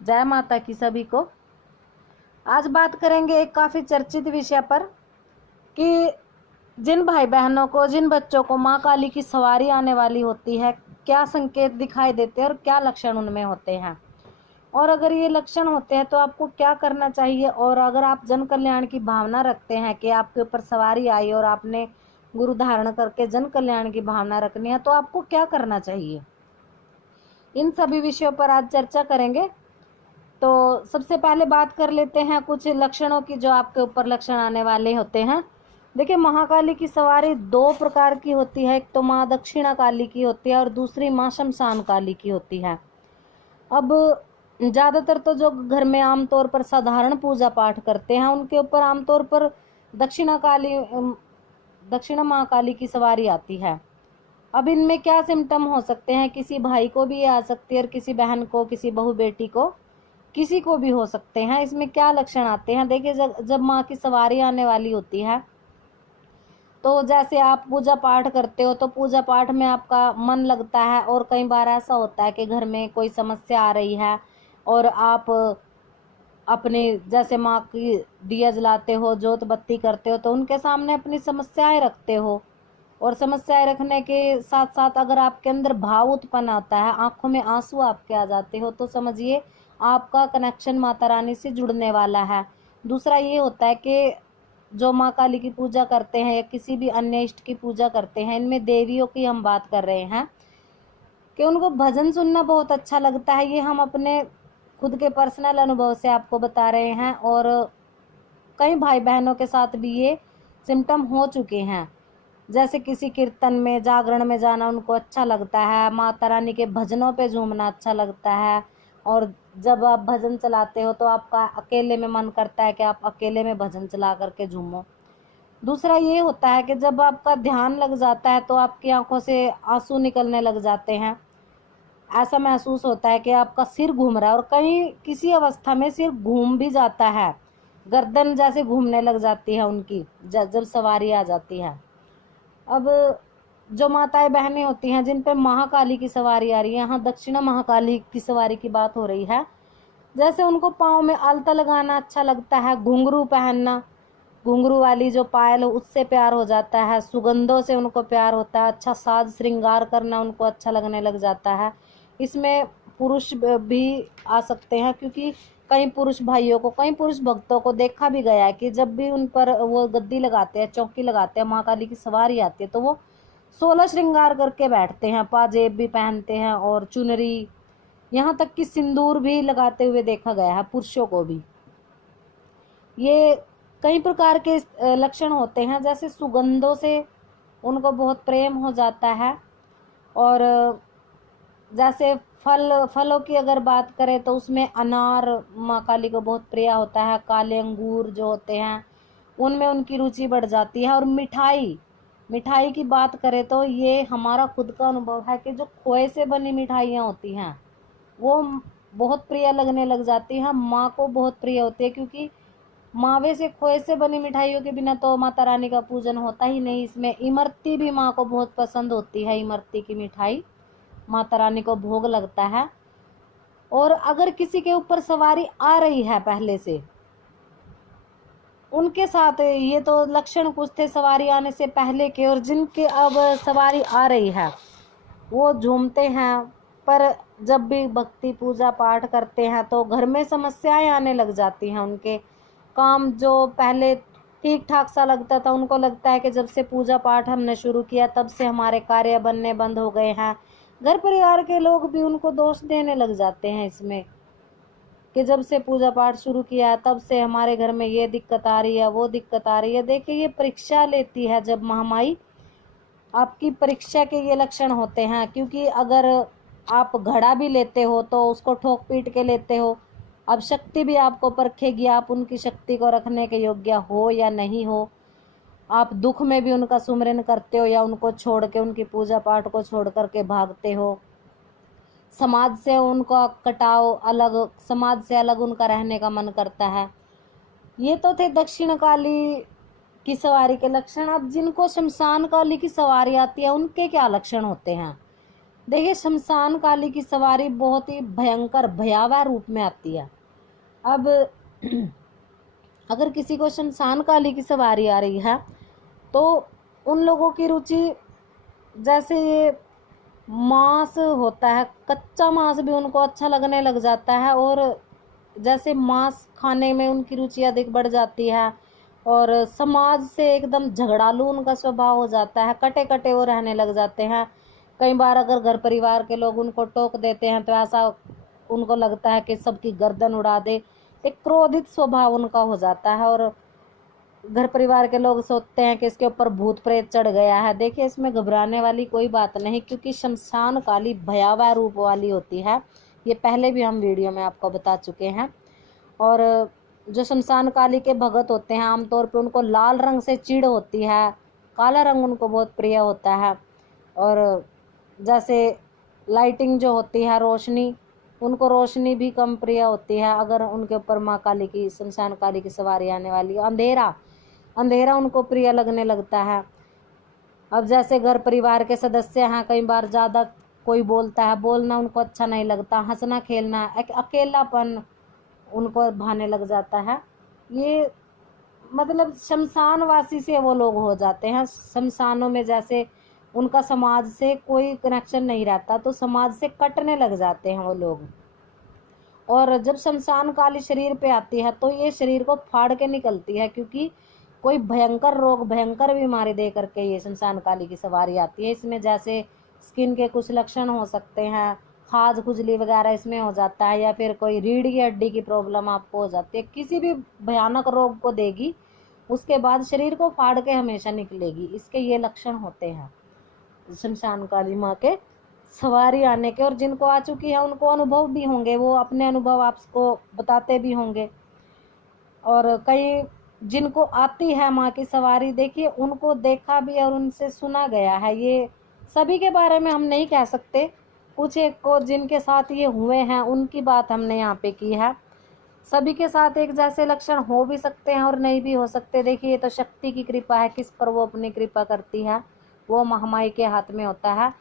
जय माता की सभी को। आज बात करेंगे एक काफी चर्चित विषय पर कि जिन भाई बहनों को, जिन बच्चों को माँ काली की सवारी आने वाली होती है, क्या संकेत दिखाई देते हैं और क्या लक्षण उनमें होते हैं, और अगर ये लक्षण होते हैं तो आपको क्या करना चाहिए। और अगर आप जन कल्याण की भावना रखते हैं कि आपके ऊपर सवारी आई और आपने गुरु धारण करके जन कल्याण की भावना रखनी है, तो आपको क्या करना चाहिए। इन सभी विषयों पर आज चर्चा करेंगे। तो सबसे पहले बात कर लेते हैं कुछ लक्षणों की, जो आपके ऊपर लक्षण आने वाले होते हैं। देखिए, महाकाली की सवारी दो प्रकार की होती है। एक तो माँ दक्षिणा काली की होती है और दूसरी माँ शमशान काली की होती है। अब ज्यादातर तो जो घर में आमतौर पर साधारण पूजा पाठ करते हैं, उनके ऊपर आमतौर पर दक्षिणा महाकाली की सवारी आती है। अब इनमें क्या सिम्टम हो सकते हैं, किसी भाई को भी आ सकती है और किसी बहन को, किसी बहू बेटी को, किसी को भी हो सकते हैं। इसमें क्या लक्षण आते हैं, देखिए, जब माँ की सवारी आने वाली होती है तो जैसे आप पूजा पाठ करते हो तो पूजा पाठ में आपका मन लगता है, और कई बार ऐसा होता है कि घर में कोई समस्या आ रही है और आप अपने जैसे माँ की दिया जलाते हो, जोत बत्ती करते हो, तो उनके सामने अपनी समस्याएं रखते हो। और समस्याएं रखने के साथ साथ अगर आपके अंदर भाव उत्पन्न आता है, आंखों में आंसू आपके आ जाते हो, तो समझिए आपका कनेक्शन माता रानी से जुड़ने वाला है। दूसरा ये होता है कि जो माँ काली की पूजा करते हैं या किसी भी अन्य इष्ट की पूजा करते हैं, इनमें देवियों की हम बात कर रहे हैं कि उनको भजन सुनना बहुत अच्छा लगता है। ये हम अपने खुद के पर्सनल अनुभव से आपको बता रहे हैं, और कई भाई बहनों के साथ भी ये सिम्टम हो चुके हैं। जैसे किसी कीर्तन में, जागरण में जाना उनको अच्छा लगता है, माता रानी के भजनों पे झूमना अच्छा लगता है। और जब आप भजन चलाते हो तो आपका अकेले में मन करता है कि आप अकेले में भजन चला करके झूमो। दूसरा ये होता है कि जब आपका ध्यान लग जाता है तो आपकी आंखों से आंसू निकलने लग जाते हैं। ऐसा महसूस होता है कि आपका सिर घूम रहा है, और कहीं किसी अवस्था में सिर घूम भी जाता है, गर्दन जैसे घूमने लग जाती है उनकी, जब सवारी आ जाती है। अब जो माताएं बहनें होती हैं जिन पर महाकाली की सवारी आ रही है, यहाँ दक्षिणा महाकाली की सवारी की बात हो रही है, जैसे उनको पाँव में आलता लगाना अच्छा लगता है, घुंघरू पहनना, घुंघरू वाली जो पायल हो उससे प्यार हो जाता है, सुगंधों से उनको प्यार होता है, अच्छा साज श्रृंगार करना उनको अच्छा लगने लग जाता है। इसमें पुरुष भी आ सकते हैं, क्योंकि कई पुरुष भाइयों को, कई पुरुष भक्तों को देखा भी गया है कि जब भी उन पर वो गद्दी लगाते हैं, चौकी लगाते हैं, माँ काली की सवारी आती है, तो वो 16 श्रृंगार करके बैठते हैं, पाजेब भी पहनते हैं और चुनरी, यहाँ तक कि सिंदूर भी लगाते हुए देखा गया है पुरुषों को भी। ये कई प्रकार के लक्षण होते हैं, जैसे सुगंधों से उनको बहुत प्रेम हो जाता है। और जैसे फलों की अगर बात करें तो उसमें अनार माँ काली को बहुत प्रिय होता है, काले अंगूर जो होते हैं उनमें उनकी रुचि बढ़ जाती है। और मिठाई मिठाई की बात करें तो ये हमारा खुद का अनुभव है कि जो खोए से बनी मिठाइयाँ होती हैं वो बहुत प्रिय लगने लग जाती है, माँ को बहुत प्रिय होती है, क्योंकि मावे से, खोए से बनी मिठाइयों के बिना तो माता रानी का पूजन होता ही नहीं। इसमें इमरती भी माँ को बहुत पसंद होती है, इमरती की मिठाई माता रानी को भोग लगता है। और अगर किसी के ऊपर सवारी आ रही है पहले से, उनके साथ ये तो लक्षण कुछ थे सवारी आने से पहले के, और जिनके अब सवारी आ रही है वो झूमते हैं, पर जब भी भक्ति पूजा पाठ करते हैं तो घर में समस्याएं आने लग जाती हैं। उनके काम जो पहले ठीक ठाक सा लगता था, उनको लगता है कि जब से पूजा पाठ हमने शुरू किया तब से हमारे कार्य बनने बंद हो गए हैं। घर परिवार के लोग भी उनको दोष देने लग जाते हैं इसमें, कि जब से पूजा पाठ शुरू किया तब से हमारे घर में ये दिक्कत आ रही है, वो दिक्कत आ रही है। देखिए, ये परीक्षा लेती है जब महामाई, आपकी परीक्षा के ये लक्षण होते हैं। क्योंकि अगर आप घड़ा भी लेते हो तो उसको ठोक पीट के लेते हो, अब शक्ति भी आपको परखेगी, आप उनकी शक्ति को रखने के योग्य हो या नहीं हो। आप दुख में भी उनका सुमिरन करते हो या उनको छोड़ के, उनकी पूजा पाठ को छोड़ करके भागते हो। समाज से उनका कटाव अलग, समाज से अलग उनका रहने का मन करता है। ये तो थे दक्षिण काली की सवारी के लक्षण। अब जिनको शमशान काली की सवारी आती है उनके क्या लक्षण होते हैं। देखिए शमशान काली की सवारी बहुत ही भयंकर भयावह रूप में आती है। अब अगर किसी को शमशान काली की सवारी आ रही है तो उन लोगों की रुचि, जैसे ये मांस होता है, कच्चा मांस भी उनको अच्छा लगने लग जाता है, और जैसे मांस खाने में उनकी रुचि अधिक बढ़ जाती है, और समाज से एकदम झगड़ालू उनका स्वभाव हो जाता है, कटे कटे वो रहने लग जाते हैं। कई बार अगर घर परिवार के लोग उनको टोक देते हैं तो ऐसा उनको लगता है कि सबकी गर्दन उड़ा दे। एक क्रोधित स्वभाव उनका हो जाता है, और घर परिवार के लोग सोचते हैं कि इसके ऊपर भूत प्रेत चढ़ गया है। देखिए इसमें घबराने वाली कोई बात नहीं, क्योंकि शमशान काली भयावह रूप वाली होती है। ये पहले भी हम वीडियो में आपको बता चुके हैं। और जो शमशान काली के भगत होते हैं आमतौर पे उनको लाल रंग से चिढ़ होती है, काला रंग उनको बहुत प्रिय होता है। और जैसे लाइटिंग जो होती है, रोशनी, उनको रोशनी भी कम प्रिय होती है अगर उनके ऊपर माँ काली की, शमशान काली की सवारी आने वाली। अंधेरा, अंधेरा उनको प्रिय लगने लगता है। अब जैसे घर परिवार के सदस्य हैं, कई बार ज़्यादा कोई बोलता है, बोलना उनको अच्छा नहीं लगता, हंसना खेलना, अकेलापन उनको भाने लग जाता है। ये मतलब शमशान वासी से वो लोग हो जाते हैं। शमशानों में जैसे उनका समाज से कोई कनेक्शन नहीं रहता तो समाज से कटने लग जाते हैं वो लोग। और जब शमशान काली शरीर पे आती है तो ये शरीर को फाड़ के निकलती है, क्योंकि कोई भयंकर रोग, भयंकर बीमारी दे करके ये शमशान काली की सवारी आती है। इसमें जैसे स्किन के कुछ लक्षण हो सकते हैं, खाज खुजली वगैरह इसमें हो जाता है, या फिर कोई रीढ़ की हड्डी की प्रॉब्लम आपको हो जाती है, किसी भी भयानक रोग को देगी। उसके बाद शरीर को फाड़ के हमेशा निकलेगी। इसके ये लक्षण होते हैं शमशान काली माँ के सवारी आने के। और जिनको आ चुकी है उनको अनुभव भी होंगे, वो अपने अनुभव आपको बताते भी होंगे। और कई जिनको आती है माँ की सवारी, देखिए उनको देखा भी और उनसे सुना गया है। ये सभी के बारे में हम नहीं कह सकते, कुछ एक को जिनके साथ ये हुए हैं उनकी बात हमने यहाँ पे की है। सभी के साथ एक जैसे लक्षण हो भी सकते हैं और नहीं भी हो सकते। देखिए ये तो शक्ति की कृपा है, किस पर वो अपनी कृपा करती है वो महामाई के हाथ में होता है।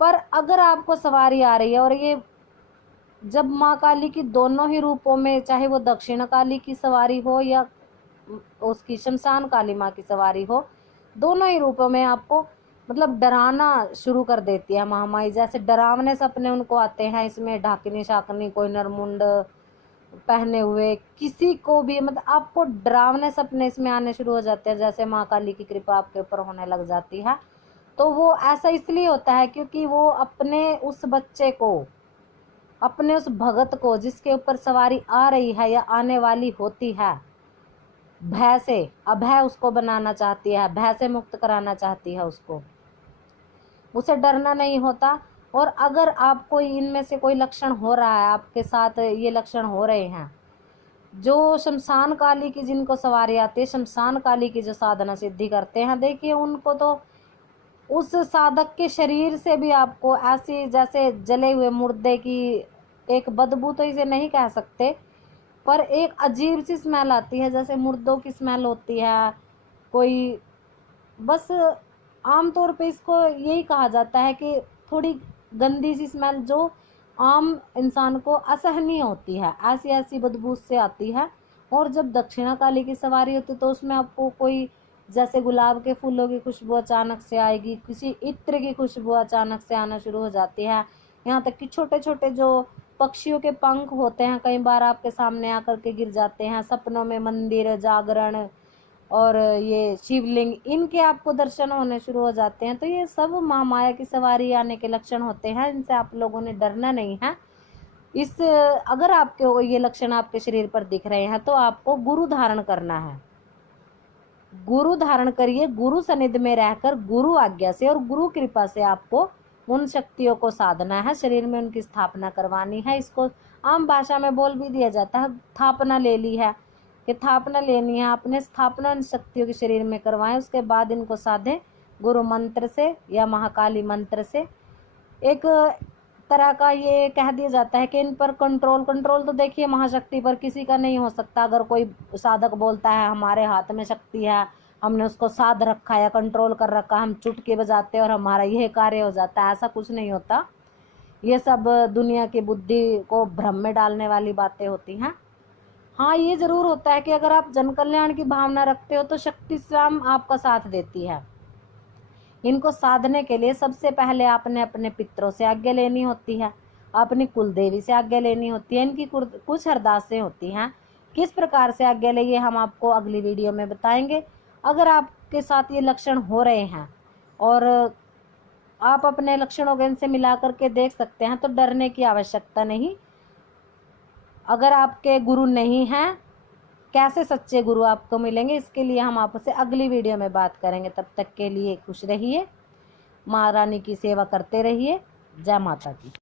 पर अगर आपको सवारी आ रही है, और ये जब माँ काली की दोनों ही रूपों में, चाहे वो दक्षिण काली की सवारी हो या उसकी शमशान काली माँ की सवारी हो, दोनों ही रूपों में आपको मतलब डराना शुरू कर देती है महामाई। जैसे डरावने सपने उनको आते हैं, इसमें ढाकनी शाकनी, कोई नरमुंड पहने हुए, किसी को भी मतलब आपको डरावने सपने इसमें आने शुरू हो जाते हैं। जैसे माँ काली की कृपा आपके ऊपर होने लग जाती है तो वो ऐसा इसलिए होता है क्योंकि वो अपने उस बच्चे को, अपने उस भगत को जिसके ऊपर सवारी आ रही है या आने वाली होती है, भय से अभय उसको बनाना चाहती है, भय से मुक्त कराना चाहती है उसको, उसे डरना नहीं होता। और अगर आपको इनमें से कोई लक्षण हो रहा है, आपके साथ ये लक्षण हो रहे हैं, जो शमशान काली की जिनको सवारी आती है, शमशान काली की जो साधना सिद्धि करते हैं, देखिए उनको तो उस साधक के शरीर से भी आपको ऐसी जैसे जले हुए मुर्दे की एक बदबू, तो इसे नहीं कह सकते, पर एक अजीब सी स्मेल आती है, जैसे मुर्दों की स्मेल होती है कोई। बस आमतौर पे इसको यही कहा जाता है कि थोड़ी गंदी सी स्मेल जो आम इंसान को असहनीय होती है, ऐसी ऐसी बदबू से आती है। और जब दक्षिणा काली की सवारी होती है तो उसमें आपको कोई जैसे गुलाब के फूलों की खुशबू अचानक से आएगी, किसी इत्र की खुशबू अचानक से आना शुरू हो जाती है। यहाँ तक कि छोटे छोटे जो पक्षियों के पंख होते हैं कई बार आपके सामने आकर के गिर जाते हैं। सपनों में मंदिर, जागरण और ये शिवलिंग, इनके आपको दर्शन होने शुरू हो जाते हैं। तो ये सब महामाया की सवारी आने के लक्षण होते हैं, इनसे आप लोगों ने डरना नहीं है। इस अगर आपके ये लक्षण आपके शरीर पर दिख रहे हैं तो आपको गुरु धारण करना है। गुरु धारण करिए, गुरु सनिध में रहकर गुरु आज्ञा से और गुरु कृपा से आपको उन शक्तियों को साधना है, शरीर में उनकी स्थापना करवानी है। इसको आम भाषा में बोल भी दिया जाता है, स्थापना ले ली है कि स्थापना लेनी है, अपने स्थापना इन शक्तियों के शरीर में करवाएं, उसके बाद इनको साधें गुरु मंत्र से या महाकाली मंत्र से। एक तरह का ये कह दिया जाता है कि इन पर कंट्रोल तो देखिए महाशक्ति पर किसी का नहीं हो सकता। अगर कोई साधक बोलता है हमारे हाथ में शक्ति है, हमने उसको साध रखा या कंट्रोल कर रखा, हम चुटकी बजाते और हमारा यह कार्य हो जाता है, ऐसा कुछ नहीं होता। ये सब दुनिया की बुद्धि को भ्रम में डालने वाली बातें होती हैं। हाँ, ये जरूर होता है कि अगर आप जन कल्याण की भावना रखते हो तो शक्ति स्वयं आपका साथ देती है। इनको साधने के लिए सबसे पहले आपने अपने पितरों से आज्ञा लेनी होती है, अपनी कुल देवी से आज्ञा लेनी होती है। इनकी कुछ अरदासें होती हैं। किस प्रकार से आज्ञा लेंगे हम आपको अगली वीडियो में बताएंगे। अगर आपके साथ ये लक्षण हो रहे हैं और आप अपने लक्षणों को इनसे मिला करके देख सकते हैं तो डरने की आवश्यकता नहीं। अगर आपके गुरु नहीं हैं, कैसे सच्चे गुरु आपको मिलेंगे, इसके लिए हम आपसे अगली वीडियो में बात करेंगे। तब तक के लिए खुश रहिए, माँ रानी की सेवा करते रहिए। जय माता की।